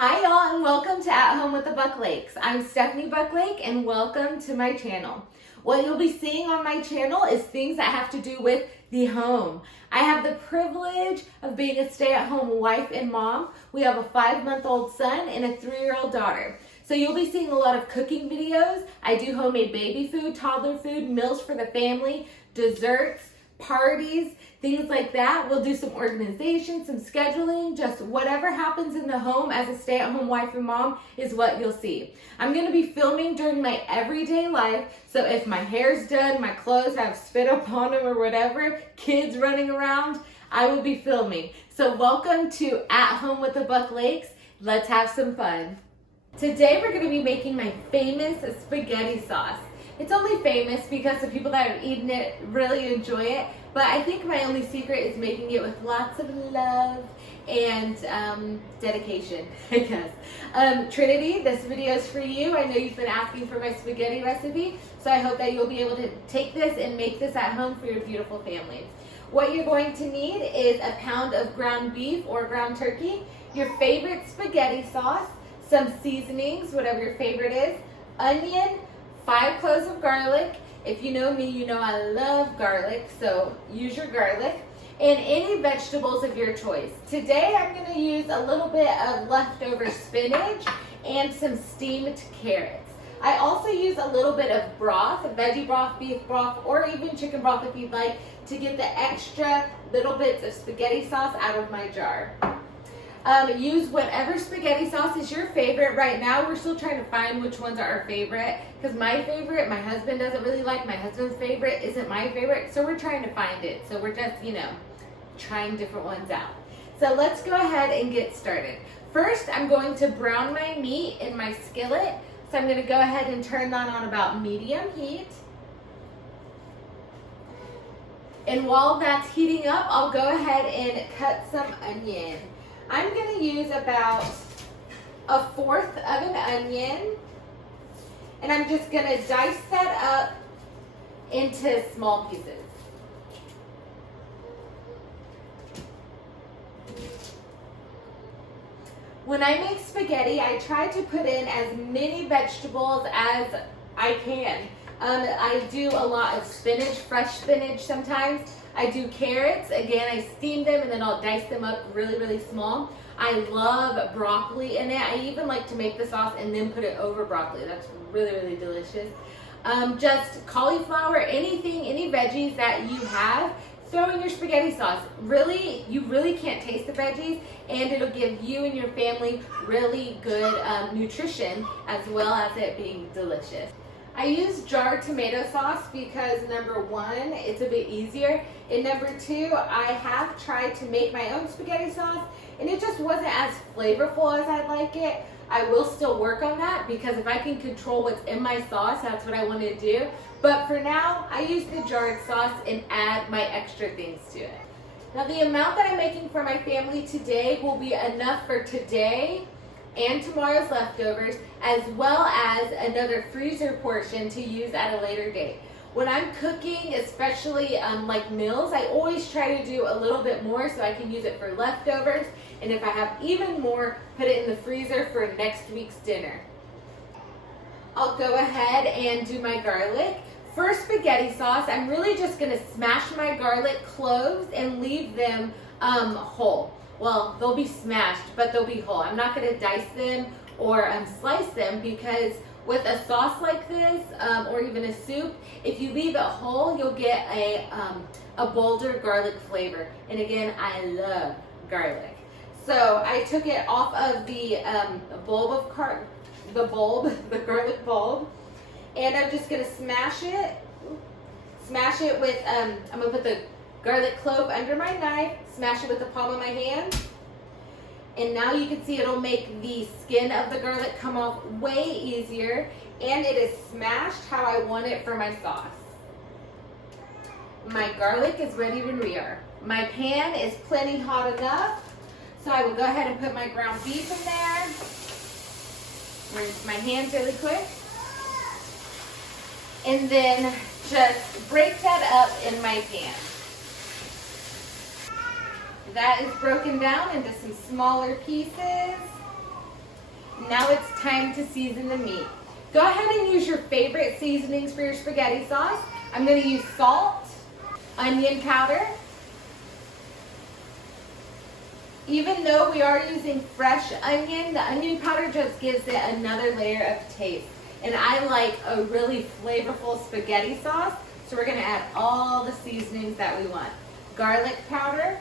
Hi y'all, and welcome to At Home with the Bucklakes. I'm Stephanie Bucklake and welcome to my channel. What you'll be seeing on my channel is things that have to do with the home. I have the privilege of being a stay-at-home wife and mom. We have a 5-month-old son and a 3-year-old daughter. So you'll be seeing a lot of cooking videos. I do homemade baby food, toddler food, meals for the family, desserts, parties, things like that. We'll do some organization, some scheduling, just whatever happens in the home as a stay-at-home wife and mom is what you'll see. I'm going to be filming during my everyday life, so if my hair's done, my clothes have spit up on them or whatever, kids running around, I will be filming. So welcome to At Home with the Bucklakes. Let's have some fun. Today we're going to be making my famous spaghetti sauce. It's only famous because the people that have eaten it really enjoy it, but I think my only secret is making it with lots of love and dedication, I guess. Trinity, this video is for you. I know you've been asking for my spaghetti recipe, so I hope that you'll be able to take this and make this at home for your beautiful family. What you're going to need is a pound of ground beef or ground turkey, your favorite spaghetti sauce, some seasonings, whatever your favorite is, onion, 5 cloves of garlic. If you know me, you know I love garlic, so use your garlic. And any vegetables of your choice. Today I'm going to use a little bit of leftover spinach and some steamed carrots. I also use a little bit of broth, veggie broth, beef broth, or even chicken broth if you'd like, to get the extra little bits of spaghetti sauce out of my jar. Use whatever spaghetti sauce is your favorite. Right now we're still trying to find which ones are our favorite, because my favorite, my husband doesn't really like, my husband's favorite isn't my favorite, so we're trying to find it. So we're just, trying different ones out. So let's go ahead and get started. First, I'm going to brown my meat in my skillet. So I'm going to go ahead and turn that on about medium heat. And while that's heating up, I'll go ahead and cut some onion. I'm going to use about 1/4 of an onion, and I'm just going to dice that up into small pieces. When I make spaghetti, I try to put in as many vegetables as I can. I do a lot of spinach, fresh spinach sometimes. I do carrots. Again, I steam them and then I'll dice them up really, really small. I love broccoli in it. I even like to make the sauce and then put it over broccoli. That's really, really delicious. Just cauliflower, anything, any veggies that you have, throw in your spaghetti sauce. Really, you really can't taste the veggies, and it'll give you and your family really good nutrition, as well as it being delicious. I use jarred tomato sauce because number 1, it's a bit easier, and number 2, I have tried to make my own spaghetti sauce and it just wasn't as flavorful as I'd like it. I will still work on that, because if I can control what's in my sauce, that's what I want to do. But for now, I use the jarred sauce and add my extra things to it. Now the amount that I'm making for my family today will be enough for today and tomorrow's leftovers, as well as another freezer portion to use at a later date. When I'm cooking, especially like meals, I always try to do a little bit more so I can use it for leftovers, and if I have even more, put it in the freezer for next week's dinner. I'll go ahead and do my garlic. For spaghetti sauce, I'm really just going to smash my garlic cloves and leave them whole. Well, they'll be smashed, but they'll be whole. I'm not going to dice them or slice them, because with a sauce like this, or even a soup, if you leave it whole, you'll get a bolder garlic flavor. And again, I love garlic. So I took it off of the the garlic bulb, and I'm just going to smash it. Smash it with, I'm going to put the garlic clove under my knife, smash it with the palm of my hand, and now you can see it'll make the skin of the garlic come off way easier, and it is smashed how I want it for my sauce. My garlic is ready to rear. My pan is plenty hot enough, so I will go ahead and put my ground beef in there. Rinse my hands really quick, and then just break that up in my pan. That is broken down into some smaller pieces. Now it's time to season the meat. Go ahead and use your favorite seasonings for your spaghetti sauce. I'm going to use salt, onion powder. Even though we are using fresh onion, the onion powder just gives it another layer of taste. And I like a really flavorful spaghetti sauce, so we're going to add all the seasonings that we want. Garlic powder,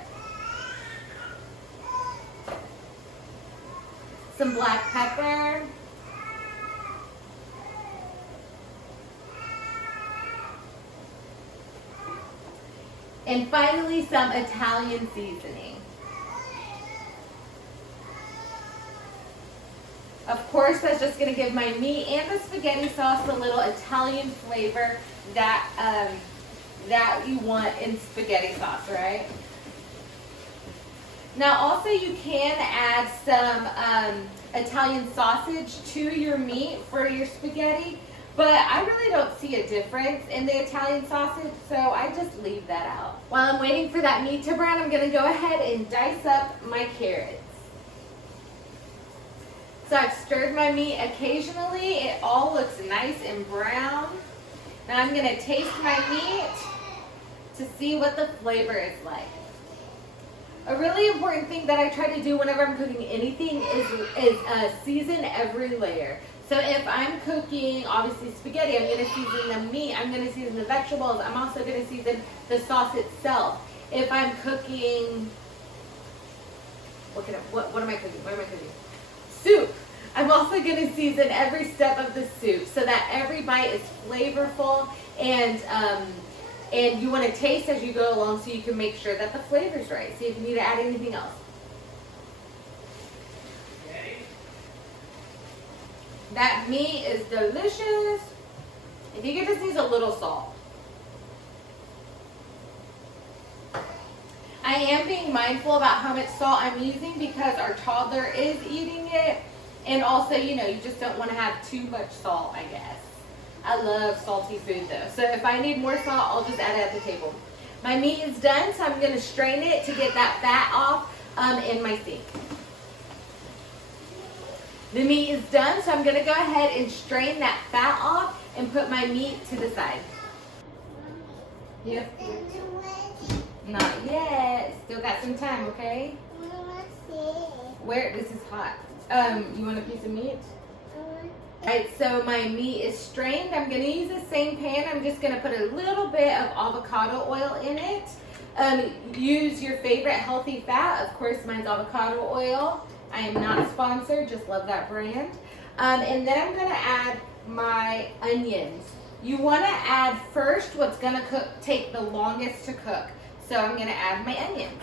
some black pepper, and finally some Italian seasoning. Of course, that's just going to give my meat and the spaghetti sauce a little Italian flavor that you want in spaghetti sauce, right? Now also you can add some Italian sausage to your meat for your spaghetti, but I really don't see a difference in the Italian sausage, so I just leave that out. While I'm waiting for that meat to brown, I'm going to go ahead and dice up my carrots. So I've stirred my meat occasionally. It all looks nice and brown. Now I'm going to taste my meat to see what the flavor is like. A really important thing that I try to do whenever I'm cooking anything is season every layer. So if I'm cooking, obviously, spaghetti, I'm going to season the meat, I'm going to season the vegetables, I'm also going to season the sauce itself. If I'm cooking, what am I cooking? What am I cooking? Soup. I'm also going to season every step of the soup so that every bite is flavorful, and you want to taste as you go along so you can make sure that the flavor's right. See if you need to add anything else. That meat is delicious. I think it just needs a little salt. I am being mindful about how much salt I'm using because our toddler is eating it. And also, you just don't want to have too much salt, I guess. I love salty food though. So if I need more salt, I'll just add it at the table. My meat is done, so I'm going to strain it to get that fat off in my sink. The meat is done, so I'm going to go ahead and strain that fat off and put my meat to the side. Yep. Not yet. Still got some time, okay? Where? This is hot. You want a piece of meat? Alright, so my meat is strained. I'm going to use the same pan. I'm just going to put a little bit of avocado oil in it. Use your favorite healthy fat. Of course, mine's avocado oil. I am not sponsored, just love that brand. And then I'm going to add my onions. You want to add first what's going to take the longest to cook. So I'm going to add my onions.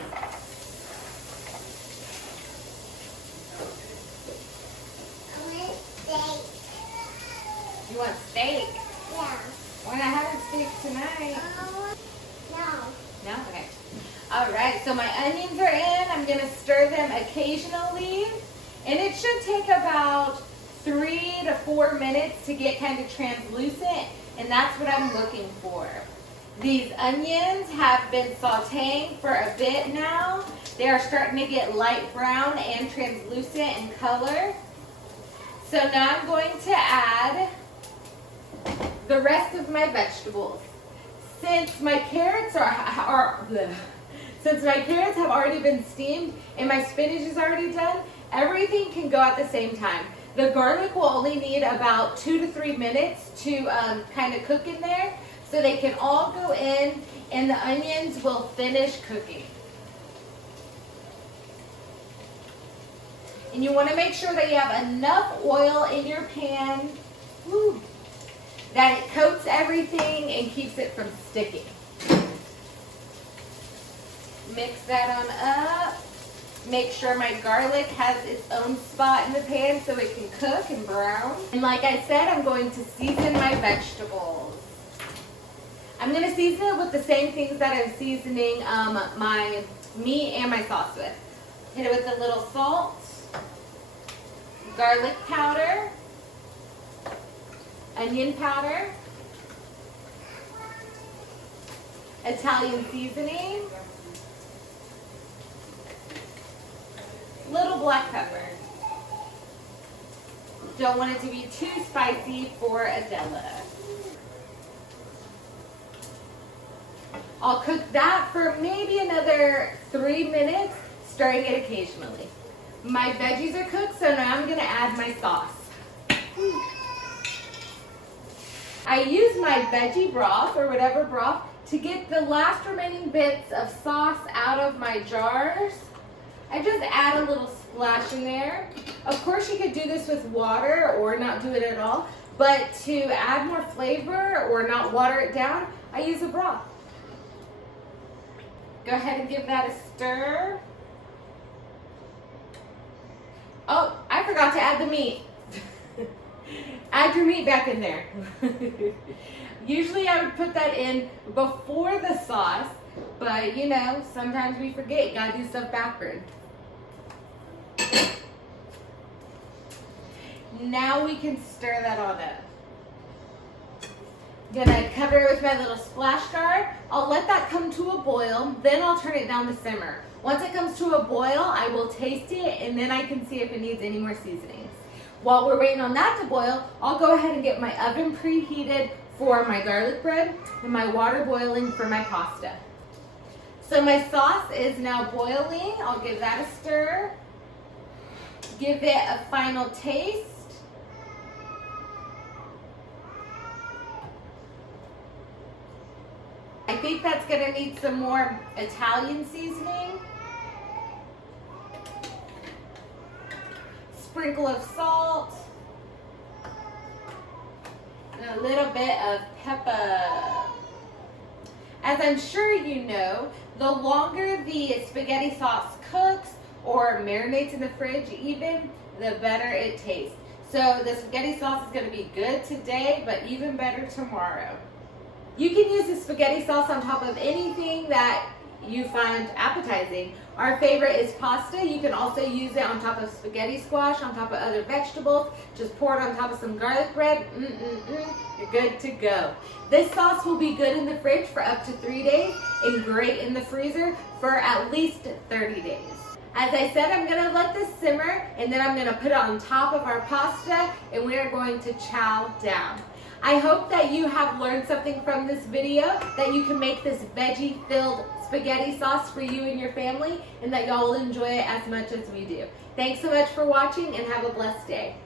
You want steak? Yeah. We're not having steak tonight. No. No? Okay. All right, so my onions are in. I'm going to stir them occasionally. And it should take about 3 to 4 minutes to get kind of translucent. And that's what I'm looking for. These onions have been sauteing for a bit now. They are starting to get light brown and translucent in color. So now I'm going to add the rest of my vegetables. Since my carrots since my carrots have already been steamed and my spinach is already done, everything can go at the same time. The garlic will only need about 2 to 3 minutes to kind of cook in there, so they can all go in and the onions will finish cooking. And you want to make sure that you have enough oil in your pan that it coats everything and keeps it from sticking. Mix that on up. Make sure my garlic has its own spot in the pan so it can cook and brown. And like I said, I'm going to season my vegetables. I'm going to season it with the same things that I'm seasoning my meat and my sauce with. Hit it with a little salt, garlic powder, onion powder, Italian seasoning, little black pepper. Don't want it to be too spicy for Adela. I'll cook that for maybe another 3 minutes, stirring it occasionally. My veggies are cooked, so now I'm gonna add my sauce. I use my veggie broth or whatever broth to get the last remaining bits of sauce out of my jars. I just add a little splash in there. Of course you could do this with water or not do it at all, but to add more flavor or not water it down, I use a broth. Go ahead and give that a stir. Oh, I forgot to add the meat. Add your meat back in there. Usually I would put that in before the sauce, but you know, sometimes we forget. You gotta do stuff backward. Now we can stir that on up. Gonna cover it with my little splash guard. I'll let that come to a boil, then I'll turn it down to simmer. Once it comes to a boil, I will taste it, and then I can see if it needs any more seasonings. While we're waiting on that to boil, I'll go ahead and get my oven preheated for my garlic bread and my water boiling for my pasta. So my sauce is now boiling. I'll give that a stir. Give it a final taste. I think that's gonna need some more Italian seasoning. Sprinkle of salt. And a little bit of pepper. As I'm sure you know, the longer the spaghetti sauce cooks or marinates in the fridge even, the better it tastes. So the spaghetti sauce is gonna be good today, but even better tomorrow. You can use the spaghetti sauce on top of anything that you find appetizing. Our favorite is pasta. You can also use it on top of spaghetti squash, on top of other vegetables. Just pour it on top of some garlic bread. You're good to go. This sauce will be good in the fridge for up to 3 days and great in the freezer for at least 30 days. As I said, I'm gonna let this simmer and then I'm gonna put it on top of our pasta and we are going to chow down. I hope that you have learned something from this video, that you can make this veggie-filled spaghetti sauce for you and your family, and that y'all will enjoy it as much as we do. Thanks so much for watching and have a blessed day.